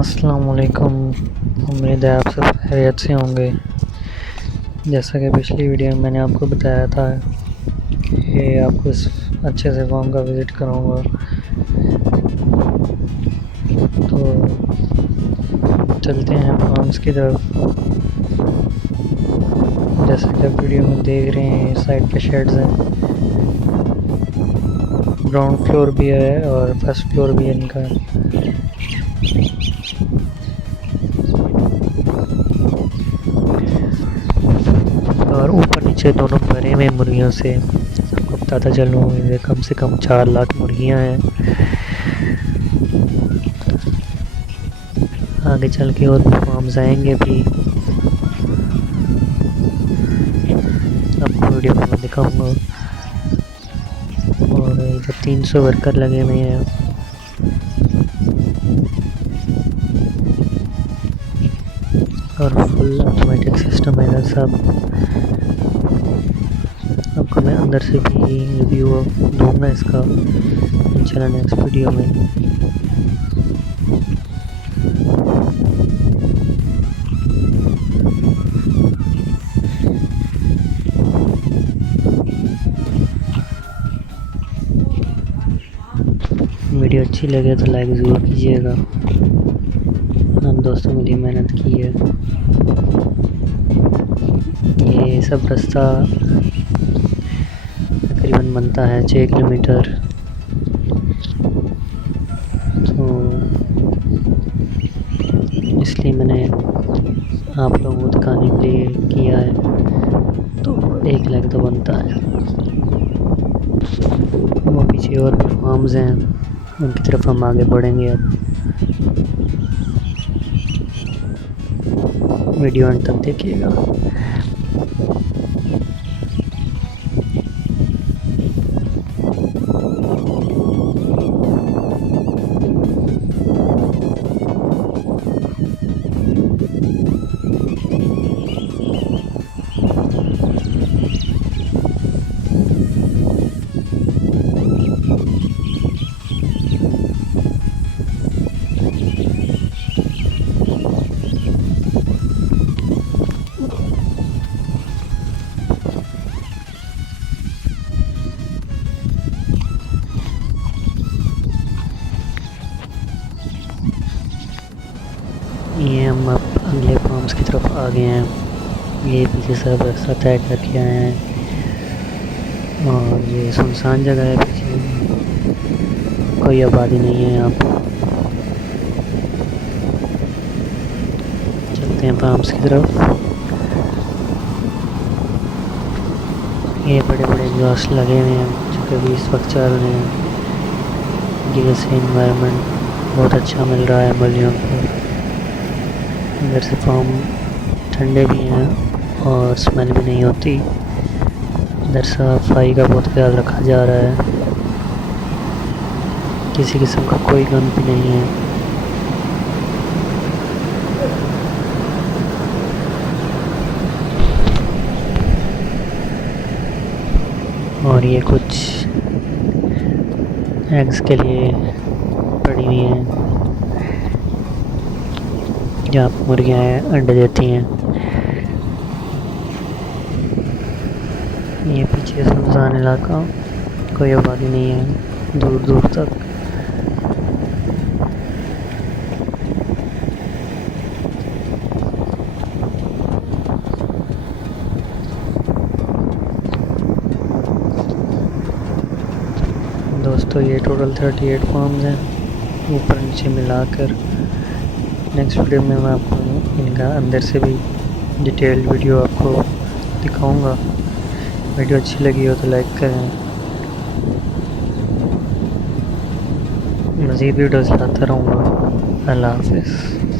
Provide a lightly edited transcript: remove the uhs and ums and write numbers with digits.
अस्सलाम वालेकुम। उम्मीद है आप सब खैरियत से होंगे। जैसा कि पिछली वीडियो में मैंने आपको बताया था कि आपको इस अच्छे से फार्म का विज़िट कराऊंगा, तो चलते हैं फार्म्स की तरफ। जैसा कि आप वीडियो में देख रहे हैं, साइड पे शेड्स हैं, ग्राउंड फ्लोर भी है और फर्स्ट फ्लोर भी है इनका। और ऊपर नीचे दोनों भरे हुए मुर्गियों से आपको बताता चलूँ, कम से कम 4 लाख मुर्गियाँ हैं। आगे चल के और भी फार्म्स आएंगे भी, आपको वीडियो में मैं दिखाऊंगा। और इधर 300 वर्कर लगे हुए हैं। और फुल ऑटोमेटिक सिस्टम है इधर सब। आपको मैं अंदर से भी रिव्यू दूंगा इसका इंशाल्लाह नेक्स्ट वीडियो में। वीडियो अच्छी लगे तो लाइक ज़रूर कीजिएगा। हम दोस्तों मेरी मेहनत की है। ये सब रास्ता तकरीबन बनता है 6 किलोमीटर, तो इसलिए मैंने आप लोगों को दिखाने के लिए किया है। तो 1 लाख तो बनता है। वो पीछे और भी फार्म्स हैं, उनकी तरफ हम आगे बढ़ेंगे। अब वीडियो अंत तक देखिएगा। ये हम अब अगले फार्म्स की तरफ आ गए हैं। ये पीछे सब रास्ता तय करके आए हैं और ये सुनसान जगह है, पीछे कोई आबादी नहीं है यहाँ पर। चलते हैं फार्म्स की तरफ। ये बड़े बड़े एग्जॉस्ट लगे हुए हैं जो कि अभी इस वक्त चल रहे हैं। ये से इन्वायरमेंट बहुत अच्छा मिल रहा है मुर्गियों को। इधर से फार्म ठंडे भी हैं और स्मेल भी नहीं होती। इधर सफाई का बहुत ख्याल रखा जा रहा है। किसी किस्म का कोई गंद भी नहीं है। और ये कुछ एग्स के लिए पड़ी हुई हैं जहाँ मुर्गियाँ अंडे देती हैं। ये पीछे सुनसान इलाका, कोई आबादी नहीं है दूर दूर तक। दोस्तों ये टोटल 38 फार्म्स हैं ऊपर नीचे मिलाकर। नेक्स्ट वीडियो में मैं आपको इनका अंदर से भी डिटेल्ड वीडियो आपको दिखाऊंगा। वीडियो अच्छी लगी हो तो लाइक करें। मज़ीद वीडियोस लाता रहूँगा। अल्लाह हाफ़िज़।